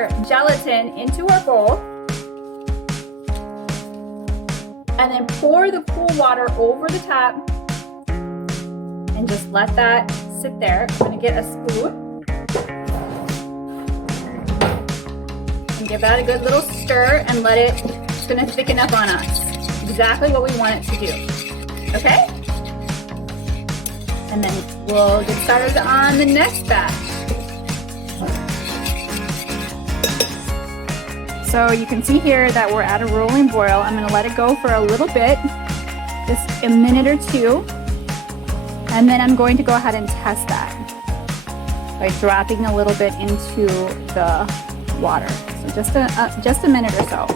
our gelatin into our bowl. And then pour the cool water over the top. And just let that sit there. I'm going to get a spoon. And give that a good little stir and let it, it's going to thicken up on us. Exactly what we want it to do. Okay? And then we'll get started on the next batch. So you can see here that we're at a rolling boil. I'm going to let it go for a little bit, just a minute or two. And then I'm going to go ahead and test that by dropping a little bit into the water. So just a minute or so.